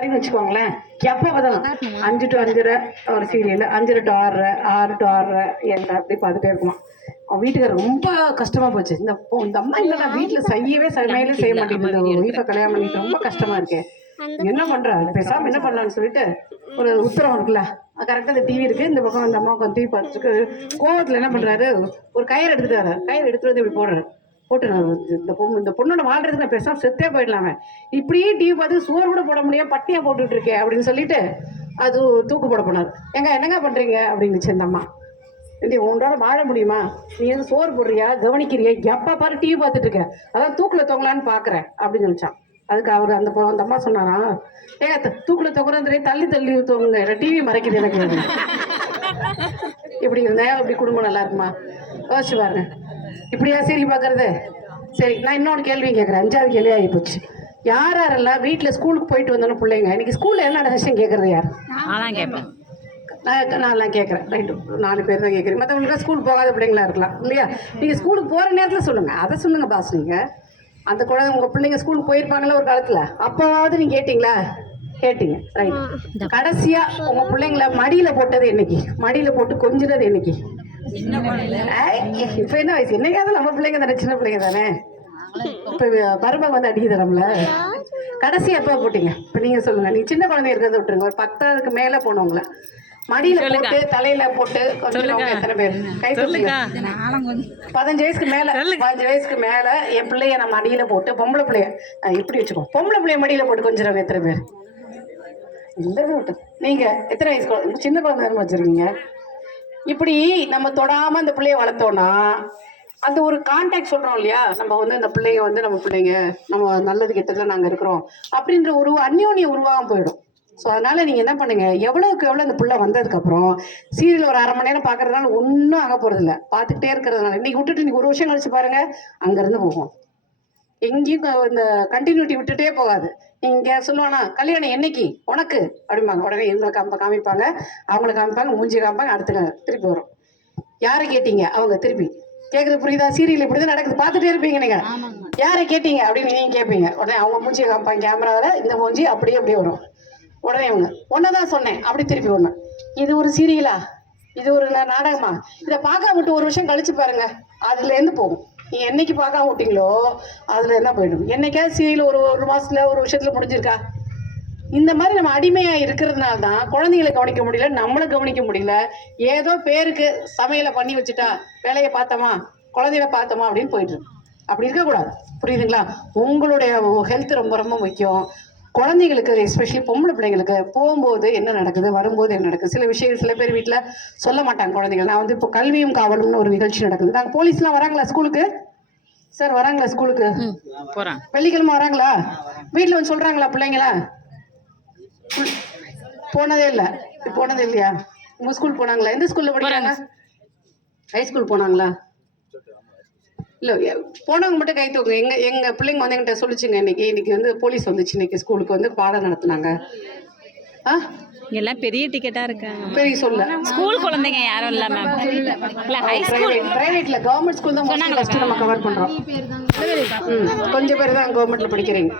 வச்சுக்கோங்களேன். எப்போ பார்த்தாலும் 5 to 5:30 ஒரு சீரியல், 5:30 to 6:30, 6 to 6:30 7 அப்படி பார்த்துட்டே இருக்குமா. அவன் வீட்டுக்காரர் ரொம்ப கஷ்டமா போச்சு. இந்த அம்மா இல்லைன்னா வீட்டில் சமையலே செய்ய மாட்டேங்குது. ஒய்ஃபை கல்யாணம் பண்ணிட்டு ரொம்ப கஷ்டமா இருக்கு. என்ன பண்றா, பேசாம என்ன பண்ணலான்னு சொல்லிட்டு ஒரு உத்தரவு இருக்குல்ல, கரெக்டாக இந்த டிவி இருக்கு, இந்த பக்கம் அந்த அம்மா உட்காந்து டிவி பார்த்துட்டு கோவத்தில் என்ன பண்றாரு, ஒரு கயிறு எடுத்துட்டு வர கயிறு எடுத்துட்டு வந்து இப்படி போடுறாரு. போட்டு இந்த பொண்ணோட வாழ்றதுக்கு நான் பேசாம செத்தே போயிடலாமே, இப்படியே டிவி பார்த்து சோறு கூட போட முடியாது பட்டியா போட்டுட்டு இருக்கேன் அப்படின்னு சொல்லிட்டு அது தூக்கு போட போனார். என்னங்க பண்றீங்க அப்படின்னு இந்த அம்மா. உன்னோட வாழ முடியுமா, நீ எதுவும் சோறு போடுறியா, கவனிக்கிறியா, எப்பா பாரு டிவி பார்த்துட்டு இருக்க, அதான் தூக்குல தொங்கலான்னு பாக்குறேன் அப்படின்னு சொல்லிச்சான். அதுக்கு அவர் அந்த அம்மா சொன்னாரா, தூக்குல தொங்குறது தள்ளி தள்ளி தொங்குங்க, டிவி மறைக்குது எனக்கு. இப்படி இருந்தேன் அப்படி குடும்பம் நல்லா இருக்குமா, யோசிச்சு பாருங்க. இப்படியா சீரியல் பார்க்கறது? சரி, நான் இன்னொன்று கேள்வி கேட்குறேன். 5வது கேள்வி ஆகி போச்சு. யாரெல்லாம் வீட்டில் ஸ்கூலுக்கு போயிட்டு வந்தோன்னு பிள்ளைங்க இன்னைக்கு ஸ்கூலில் என்ன நடந்துச்சுன்னு கேட்குறது யார்? நான்லாம் கேட்குறேன். ரைட்டு, 4 பேர் தான் கேட்குறேன். மற்றவங்களுக்கு ஸ்கூல் போகாத பிள்ளைங்களா இருக்கலாம் இல்லையா? நீங்கள் ஸ்கூலுக்கு போகிற நேரத்தில் சொல்லுங்கள், அதை சொல்லுங்கள் பாஸ். நீங்கள் அந்த குழந்தை உங்கள் பிள்ளைங்க ஸ்கூலுக்கு போயிருப்பாங்களா ஒரு காலத்தில், அப்போவாவது நீங்கள் கேட்டிங்களா? கேட்டீங்க, ரைட். கடைசியாக உங்கள் பிள்ளைங்கள மடியில் போட்டது என்னைக்கு, மடியில் போட்டு கொஞ்சினது என்னைக்கு? இப்ப என்ன வயசு, என்னைக்காவது நம்ம பிள்ளைங்க தானே, சின்ன பிள்ளைங்க தானே. இப்ப மருமக வந்து அடிக்குது நம்மள. கடைசி எப்ப போட்டீங்க? இப்ப நீங்க சொல்லுங்க. நீங்க சின்ன குழந்தை இருக்கிறத விட்டுருங்க, ஒரு 10ஆவதுக்கு மேல போனவங்கள மடியில போட்டு தலையில போட்டு கொஞ்சம் எத்தனை பேர் கை சொல்லுங்க? 15 வயசுக்கு மேல, 15 வயசுக்கு மேல என் பிள்ளைய நான் மடியில போட்டு, பொம்பளை பிள்ளைய எப்படி வச்சுக்கோ, பொம்பளை பிள்ளைய மடியில போட்டு கொஞ்சம் எத்தனை பேர்? இல்ல விட்டு. நீங்க எத்தனை வயசு சின்ன குழந்தை வச்சிருக்கீங்க? இப்படி நம்ம தொடாம அந்த பிள்ளைய வளர்த்தோம்னா அந்த ஒரு கான்டாக்ட் சொல்றோம் இல்லையா, நம்ம வந்து இந்த பிள்ளைங்க வந்து நம்ம பிள்ளைங்க, நம்ம நல்லது கெட்டதுல நாங்க இருக்கிறோம் அப்படின்ற ஒரு அந்யோன்ய உருவாகம் போயிடும். ஸோ அதனால நீங்க என்ன பண்ணுங்க, எவ்வளவுக்கு எவ்வளவு அந்த பிள்ளை வந்ததுக்கு அப்புறம் சீரியல் ஒரு 1/2 மணி நேரம் பாக்குறதுனால ஒன்றும் ஆக போறது இல்லை, பார்த்துக்கிட்டே இருக்கிறதுனால. இன்னைக்கு விட்டுட்டு இன்னைக்கு ஒரு வருஷம் கழிச்சு பாருங்க, அங்க இருந்து போகும். எங்கேயும் இந்த கண்டினியூட்டி விட்டுட்டே போகாது. இங்க சொல்லுவானா, கல்யாணம் என்னைக்கு உனக்கு அப்படிம்பாங்க, உடனே எங்களை காமிப்பாங்க, அவங்களை காமிப்பாங்க, மூஞ்சி காமிப்பாங்க, அடுத்த திருப்பி வரும். யாரை கேட்டீங்க, அவங்க திருப்பி கேட்குறது. புரியுதா? சீரியல் இப்படிதான் நடக்குது, பார்த்துட்டே இருப்பீங்க நீங்க. யாரை கேட்டீங்க அப்படின்னு நீங்க கேட்பீங்க, உடனே அவங்க மூஞ்சியை காமிப்பாங்க கேமராவில, இந்த மூஞ்சி அப்படியே அப்படியே வரும். உடனே இவங்க ஒன்னதான் சொன்னேன் அப்படி திருப்பி ஒண்ணு. இது ஒரு சீரியலா, இது ஒரு நாடகமா? இதை பார்க்க விட்டு ஒரு வருஷம் கழிச்சு பாருங்க, அதுல இருந்து போகும். நீங்க என்னைக்கு பார்க்க விட்டீங்களோ அதுல என்ன போயிடும். என்னைக்காவது சீரியல் ஒரு மாசத்துல ஒரு வருஷத்துல முடிஞ்சிருக்கா? இந்த மாதிரி நம்ம அடிமையா இருக்கிறதுனால தான் குழந்தைகளை கவனிக்க முடியல, நம்மளை கவனிக்க முடியல. ஏதோ பேருக்கு சமையலை பண்ணி வச்சுட்டா, வேலையை பார்த்தோமா, குழந்தைகளை பார்த்தோமா அப்படின்னு போயிட்டு இருக்கு. அப்படி இருக்கக்கூடாது, புரியுதுங்களா? உங்களுடைய ஹெல்த் ரொம்ப ரொம்ப முக்கியம். குழந்தைங்களுக்கு, எஸ்பெஷலி பொம்பளை பிள்ளைங்களுக்கு போகும்போது என்ன நடக்குது, வரும்போது என்ன நடக்குது, சில விஷயங்கள் சில பேர் வீட்டில் சொல்ல மாட்டாங்க குழந்தைகள். நான் வந்து இப்போ கல்வியும் காவலும்னு ஒரு நிகழ்ச்சி நடக்குது. நாங்கள் போலீஸ்லாம் வராங்களா ஸ்கூலுக்கு? சார் வராங்களா ஸ்கூலுக்கு? வெள்ளிக்கிழமை வராங்களா? வீட்டில் வந்து சொல்றாங்களா பிள்ளைங்களா? போனதே இல்லை. போனதே இல்லையா? உங்க ஸ்கூல் போனாங்களா? எந்த ஸ்கூல்ல படிக்கிறாங்க? ஹை ஸ்கூல் போனாங்களா? இல்லை, போனவங்க மட்டும் கை தூக்கு. எங்க பிள்ளைங்க வந்து எங்கிட்ட சொல்லிச்சுங்க, இன்னைக்கு வந்து போலீஸ் வந்துச்சு, இன்னைக்கு ஸ்கூலுக்கு வந்து பாடம் நடத்துனாங்க. எல்லாம் பெரிய டிக்கெட்டா இருக்காங்க, பெரிய சொல்ல ஸ்கூல் குழந்தைங்க யாரும் இல்ல மேம். இல்ல ஹை ஸ்கூல், பிரைவேட்ல, கவர்மெண்ட் ஸ்கூல் தான் ஃபர்ஸ்ட் நம்ம கவர் பண்றோம். கொஞ்சம் பேர் தான் கவர்மெண்ட்ல படிக்கிறீங்க.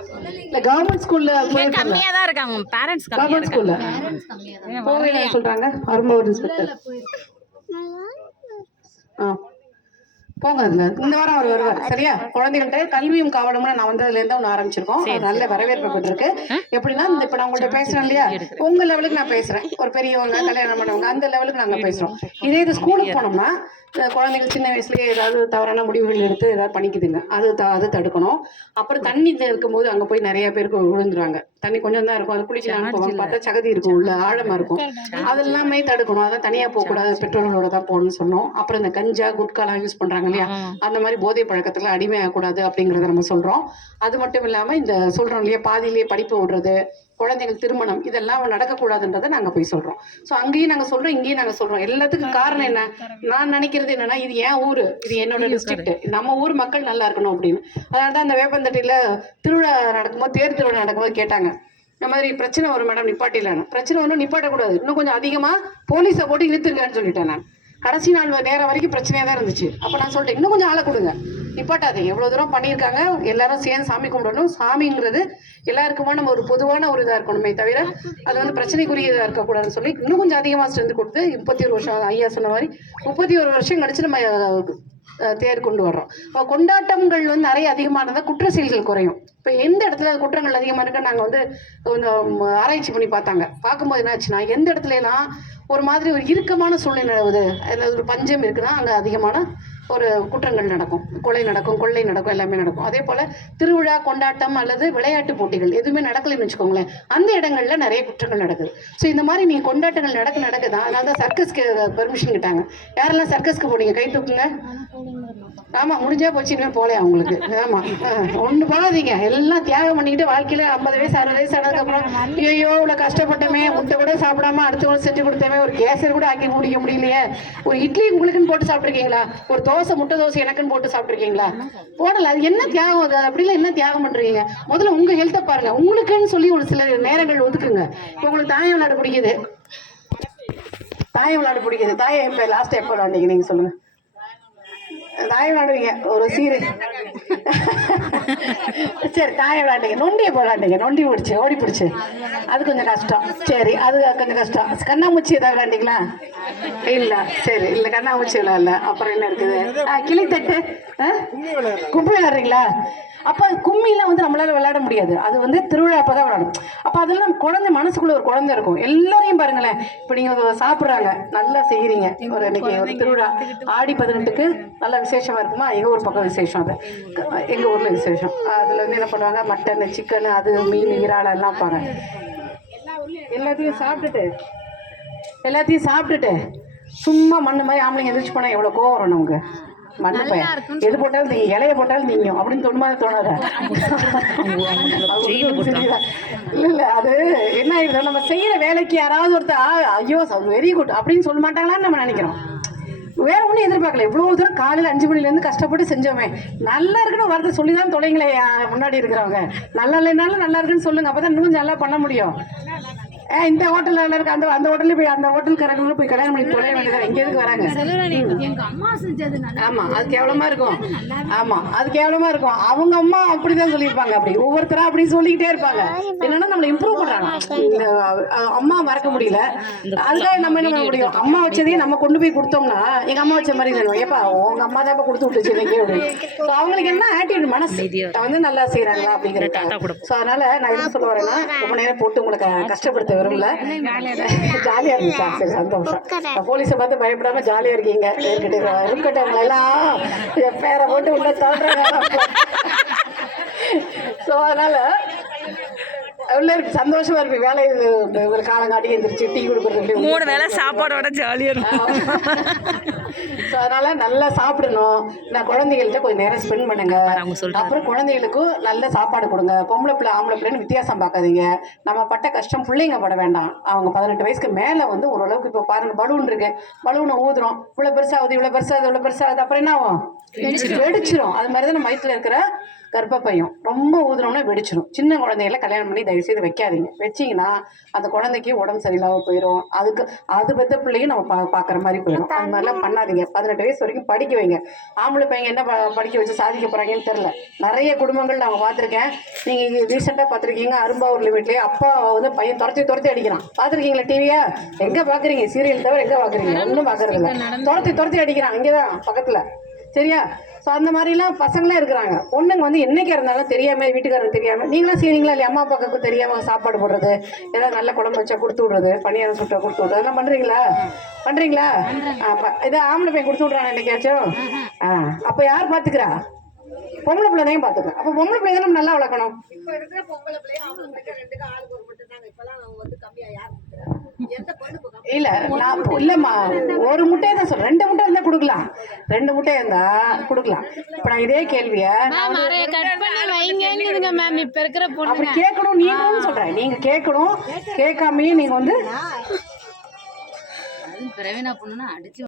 இல்ல கவர்மெண்ட் ஸ்கூல்ல கம்மியா தான் இருக்காங்க பேரண்ட்ஸ். கவர்மெண்ட் ஸ்கூல்ல போவேல சொல்றாங்க. அரும்பூர் இன்ஸ்பெக்டர் போங்க, இந்த வாரம் அவர் வருவார். சரியா? குழந்தைகள்கிட்ட கல்வியும் காவலும்னு நான் வந்ததுல இருந்து ஒன்று ஆரம்பிச்சிருக்கோம். நல்ல வரவேற்பு பெற்றிருக்கு. எப்படின்னா, இப்ப நான் உங்கள்கிட்ட பேசுறேன் இல்லையா, உங்க லெவலுக்கு நான் பேசுறேன். ஒரு பெரியவங்க, கல்யாணம் பண்ணவங்க, அந்த லெவலுக்கு நாங்க பேசுறோம். இதே இது ஸ்கூலுக்கு போனோம்னா குழந்தைகள் சின்ன வயசுலயே ஏதாவது தவறான முடிவுகள் எடுத்து ஏதாவது பண்ணிக்குதுங்க, அது தடுக்கணும். அப்புறம் தண்ணி இருக்கும்போது அங்க போய் நிறைய பேருக்கு விழுந்துருவாங்க. தண்ணி கொஞ்சம் தான் இருக்கும், அது குளிக்கலாம் போவாங்க, பார்த்தா சகதி இருக்கும், உள்ள ஆழமா இருக்கும், அதெல்லாமே தடுக்கணும். அதான் தனியா போகக்கூடாது, பெற்றோர்களோட தான் போகணும்னு சொன்னோம். அப்புறம் இந்த கஞ்சா குட்காலாம் யூஸ் பண்றாங்க இல்லையா, அந்த மாதிரி போதை பழக்கத்துல அடிமையாகக்கூடாது அப்படிங்கறத நம்ம சொல்றோம். அது மட்டும் இல்லாம இந்த சொல்றோம் இல்லையா, பாதியிலேயே படிப்பு விடுறது, குழந்தைகள் திருமணம், இதெல்லாம் நடக்கக்கூடாதுன்றதை நாங்க போய் சொல்றோம். ஸோ அங்கேயும் நாங்க சொல்றோம், இங்கேயும் நாங்க சொல்றோம். எல்லாத்துக்கும் காரணம் என்ன, நான் நினைக்கிறது என்னன்னா, இது என் ஊரு, இது என்னோட டிஸ்ட்ரிக்ட், நம்ம ஊர் மக்கள் நல்லா இருக்கணும் அப்படின்னு. அதனாலதான் அந்த வேப்பந்தட்டியில திருவிழா நடக்கும்போது, தேர் திருவிழா நடக்கும்போது கேட்டாங்க, இந்த மாதிரி பிரச்சனை வரும் மேடம், நிப்பாட்டிடலான்னு. பிரச்சனை ஒன்றும் நிப்பாட்டக்கூடாது, இன்னும் கொஞ்சம் அதிகமா போலீஸை போட்டு இழுத்துருக்கான்னு சொல்லிட்டேன் நான். கடைசி நாள் நேரம் வரைக்கும் பிரச்சனையா தான் இருந்துச்சு. அப்ப நான் சொல்லிட்டேன், இன்னும் கொஞ்சம் ஆளை கொடுங்க, நிப்பாட்டாதீங்க. எவ்வளோ தூரம் பண்ணியிருக்காங்க, எல்லாரும் சேர்ந்து சாமி கும்பிடணும். சாமிங்கிறது எல்லாருக்குமா நம்ம ஒரு பொதுவான ஒரு இதாக இருக்கணுமே தவிர அது வந்து பிரச்சனைக்குரியதாக இருக்கக்கூடாதுன்னு சொல்லி இன்னும் கொஞ்சம் அதிகமாக ஸ்ட்ரென்த் கொடுத்து 31 வருஷம் ஐயா சொன்ன மாதிரி 31 வருஷம் கழிச்சு நம்ம தேர் கொண்டு வர்றோம். இப்போ கொண்டாட்டங்கள் வந்து நிறைய அதிகமானதா குற்ற செயல்கள் குறையும். இப்போ எந்த இடத்துல குற்றங்கள் அதிகமாக இருக்கு நாங்கள் வந்து கொஞ்சம் ஆராய்ச்சி பண்ணி பார்க்கும்போது என்ன ஆச்சுன்னா, எந்த இடத்துலலாம் ஒரு மாதிரி ஒரு இறுக்கமான சூழ்நிலை நிலவுது, ஒரு பஞ்சம் இருக்குன்னா அங்கே அதிகமான ஒரு குற்றங்கள் நடக்கும், கொலை நடக்கும், கொள்ளை நடக்கும், எல்லாமே நடக்கும். அதே போல் திருவிழா கொண்டாட்டம் அல்லது விளையாட்டு போட்டிகள் எதுவுமே நடக்கலைன்னு வச்சுக்கோங்களேன், அந்த இடங்கள்ல நிறைய குற்றங்கள் நடக்குது. ஸோ இந்த மாதிரி நீங்கள் கொண்டாட்டங்கள் நடக்குதான். அதனால தான் சர்க்கஸ்க்கு பெர்மிஷன் கிட்டாங்க. யாரெல்லாம் சர்க்கஸ்க்கு போனீங்க கை தூக்குங்க. ஆமாம், முடிஞ்சா போச்சு, இனிமேல் போகலையா உங்களுக்கு? ஆமாம், ஒன்று போகாதீங்க. எல்லாம் தியாகம் பண்ணிக்கிட்டு வாழ்க்கையில் 50 வயசு 60 வயசு ஆனதுக்கப்புறம் ஐயோ இவ்வளோ கஷ்டப்பட்டமே, முட்டை கூட சாப்பிடாம அடுத்தவங்க செஞ்சு கொடுத்தமே, ஒரு கேசரி கூட ஆக்கி முடிக்க முடியலையே, ஒரு இட்லி உங்களுக்குன்னு போட்டு சாப்பிட்ருக்கீங்களா, ஒரு தோசை முட்டை தோசை எனக்குன்னு போட்டு சாப்பிட்ருக்கீங்களா? போடல. அது என்ன தியாகம்? அது அப்படிலாம் என்ன தியாகம் பண்ணுறீங்க? முதல்ல உங்கள் ஹெல்த்தை பாருங்க. உங்களுக்குன்னு சொல்லி ஒரு சில நேரங்கள் ஒதுக்குங்க. இப்போ உங்களுக்கு தாயம் விளையாட பிடிக்குது, தாயம் எப்போ லாஸ்ட் எப்போ விளையாண்டீங்க நீங்கள் சொல்லுங்கள்? தாயம் விளையாடுவீங்க, ஒரு சீரு சரி தாயம் விளையாண்டீங்க, நொண்டியை விளையாண்டீங்க, நொண்டி பிடிச்சி ஓடி பிடிச்சி, அது கொஞ்சம் கஷ்டம். சரி, அது கொஞ்சம் கஷ்டம். கண்ணாமூச்சி ஏதாவது விளையாண்டிங்களா? இல்லை. சரி, இல்லை கண்ணாமூச்சி இல்லை. அப்புறம் என்ன இருக்குது? கிளித்தட்டு, கும்பி விளையாடுறீங்களா? அப்போ கும்மிலாம் வந்து நம்மளால விளையாட முடியாது. அது வந்து திருவிழா அப்போ தான் விளையாடும். அப்போ அதெல்லாம் குழந்தை மனசுக்குள்ள ஒரு குழந்தை இருக்கும். எல்லாரையும் பாருங்களேன், இப்போ நீங்கள் சாப்பிட்றாங்க, நல்லா செய்கிறீங்க. ஒரு இன்னைக்கு ஒரு திருவிழா ஆடி 18க்கு நல்லா விசேஷமாக இருக்குமா? எங்கள் ஊர் பக்கம் விசேஷம். அது எங்கள் ஊரில் விசேஷம். அதில் வந்து என்ன பண்ணுவாங்க, மட்டன் சிக்கன் அது மீன் இறால் எல்லாம் பாரு. எல்லாத்தையும் சாப்பிட்டுட்டு சும்மா மண்ணு மாதிரி ஆம்பளைங்க எந்திரிச்சு போனால் எவ்வளோ கோவம் வரும் நமக்கு. மண்ணு பையன் எது போட்டாலும் நீங்க இலைய போட்டாலும் நீங்கும் அப்படின்னு தோணாத. இல்ல அது என்ன ஆயிடுது, நம்ம செய்யற வேலைக்கு யாராவது ஒருத்தர் ஐயோ வெரி குட் அப்படின்னு சொல்ல மாட்டாங்களான்னு நம்ம நினைக்கிறோம். வேற ஒன்றும் எதிர்பார்க்கல. இவ்வளவு தூரம் காலையில் 5 மணிலேருந்து கஷ்டப்பட்டு செஞ்சோமே, நல்லா இருக்குன்னு வார்த்தை சொல்லி தான் தொலைங்களே முன்னாடி இருக்கிறவங்க. நல்லா இல்லைனாலும் நல்லா இருக்குன்னு சொல்லுங்க, அப்பதான் இன்னும் நல்லா பண்ண முடியும். இந்த ஹோட்டல்ல நல்லா இருக்கு, அந்த ஹோட்டல்ல போய் அந்த ஹோட்டல்காரங்களும் போய் கல்யாணம் பண்ணி தொலைய வேண்டியது. எங்க எதுக்கு வராங்க? ஆமா, அது கேவலமா இருக்கும். ஆமா, அது கேவலமா இருக்கும். அவங்க அம்மா அப்படிதான் சொல்லியிருப்பாங்க. அப்படி ஒவ்வொருத்தரா அப்படி சொல்லிக்கிட்டே இருப்பாங்க. என்னன்னா நம்மளை இம்ப்ரூவ் பண்றாங்க. இந்த அம்மா மறக்க முடியல, அதுக்காக நம்ம என்ன பண்ண முடியும்? அம்மா வச்சதையும் நம்ம கொண்டு போய் கொடுத்தோம்னா எங்க அம்மா வச்ச மாதிரி இல்லைன்னு ஏப்பா உங்க அம்மா தான் கொடுத்து விட்டுச்சு எனக்கு. அவங்களுக்கு என்ன ஆட்டிடியூட், மனசு வந்து நல்லா செய்யறாங்களா அப்படிங்கிறது. ஸோ அதனால நான் என்ன சொல்ல வரேன்னா, ரொம்ப நேரம் போட்டு உங்களுக்கு கஷ்டப்படுத்த விரும்பல. ஜாலியா இருந்துச்சா? சரி, சந்தோஷம். போலீஸை பார்த்து பயப்படாம ஜாலியா இருக்கீங்க. இருக்கட்டவங்க எல்லாம் என் பேரை போட்டு உள்ள சொல்றாங்க. ஸோ அதனால உள்ள இருக்கு, சந்தோஷமா இருக்கு. வேலை ஒரு காலங்காட்டி எந்திரிச்சு டீ கொடுக்குறது 3 வேளை சாப்பாடோட ஜாலியா இருக்கும். ஸோ அதனால நல்லா சாப்பிடணும். நான் குழந்தைகள்கிட்ட கொஞ்சம் நேரம் ஸ்பெண்ட் பண்ணுங்க. அப்புறம் குழந்தைகளுக்கும் நல்ல சாப்பாடு கொடுங்க. பொம்பளை பிள்ளை ஆம்பளை பிள்ளைன்னு வித்தியாசம் பார்க்காதீங்க. நம்ம பட்ட கஷ்டம் பிள்ளைங்க பட வேண்டாம். அவங்க 18 வயசுக்கு மேலே வந்து ஓரளவுக்கு இப்போ பாருங்க, பலூன் இருக்கு, பலூனை ஊதுறோம், இவ்வளோ பெருசாகுது, இவ்வளோ பெருசாகுது, இவ்வளோ பெருசாகுது, அப்புறம் என்ன ஆகும்? வெடிச்சிரும். அது மாதிரி தான் நம்ம வயிற்றுல இருக்கிற கர்ப்பப்பையும் ரொம்ப ஊதுனோம்னா வெடிச்சிடும். சின்ன குழந்தைகளை கல்யாணம் பண்ணி தயவுசெய்து வைக்காதீங்க. வச்சிங்கன்னா அந்த குழந்தைக்கு உடம்பு சரியில்லாமல் போயிடும். அது பெற்ற பிள்ளையும் நம்ம பார்க்குற மாதிரி போயிடும். அது மாதிரிலாம் பண்ணாதீங்க. 18 வயசு வரைக்கும் படிக்க வைங்க. ஆம்பளை பையன் என்ன படிக்க வச்சு சாதிக்க போகிறாங்கன்னு தெரில. நிறைய குடும்பங்கள் நான் பார்த்துருக்கேன். நீங்கள் ரீசெண்டாக பார்த்துருக்கீங்க, அரும்பாவூர் லிமிட்லேயே அப்பா வந்து பையன் துரத்தி அடிக்கிறான். பார்த்துருக்கீங்களா டிவியா? எங்கே பார்க்குறீங்க? சீரியல் தவிர எங்கே பார்க்குறீங்க? ஒன்றும் பார்க்கறது இல்லை. துரத்தி அடிக்கிறான் இங்கே தான் பக்கத்தில். சரியா? ஸோ அந்த மாதிரிலாம் பசங்களாம் இருக்கிறாங்க. பொண்ணுங்க வந்து என்னைக்கு இருந்தாலும் தெரியாமல், வீட்டுக்காரருக்கு தெரியாமல், நீங்களாம் செய்கிறீங்களா இல்லையா? அம்மா அப்பாவுக்கு தெரியாமல் சாப்பாடு போடுறது, ஏதாவது நல்ல குழம்பு வச்சா கொடுத்து விடுறது, பணியாரம் சுட்டா கொடுத்து விடுறது, அதெல்லாம் பண்ணுறீங்களா? இதை ஆம்பளை பையன் கொடுத்து விட்றான் என்னைக்காச்சும்? அப்போ யார் பார்த்துக்கிறா? பொம்பளை பிள்ளை தான் பார்த்துக்கிறேன். அப்போ பொம்பளை பிள்ளை தான் நம்ம நல்லா வளர்க்கணும். இப்போ இருக்கிற பொம்பளை பிள்ளைய ஆம்பளை பிள்ளைக்கு 2 ஆளுக்கு ஒரு மட்டும் தாங்க. இப்போலாம் வந்து கம்மியாக யார் இல்ல, நான் இல்லம்மா, ஒரு முட்டையை தான் சொல்றேன். 2 முட்டை இருந்தா கொடுக்கலாம், 2 முட்டை இருந்தா கொடுக்கலாம். இப்ப நான் இதே கேள்விய அப்படி கேட்கணும் நீங்களும் சொல்றேன். நீங்க கேட்கணும், கேட்காமயே நீங்க வந்து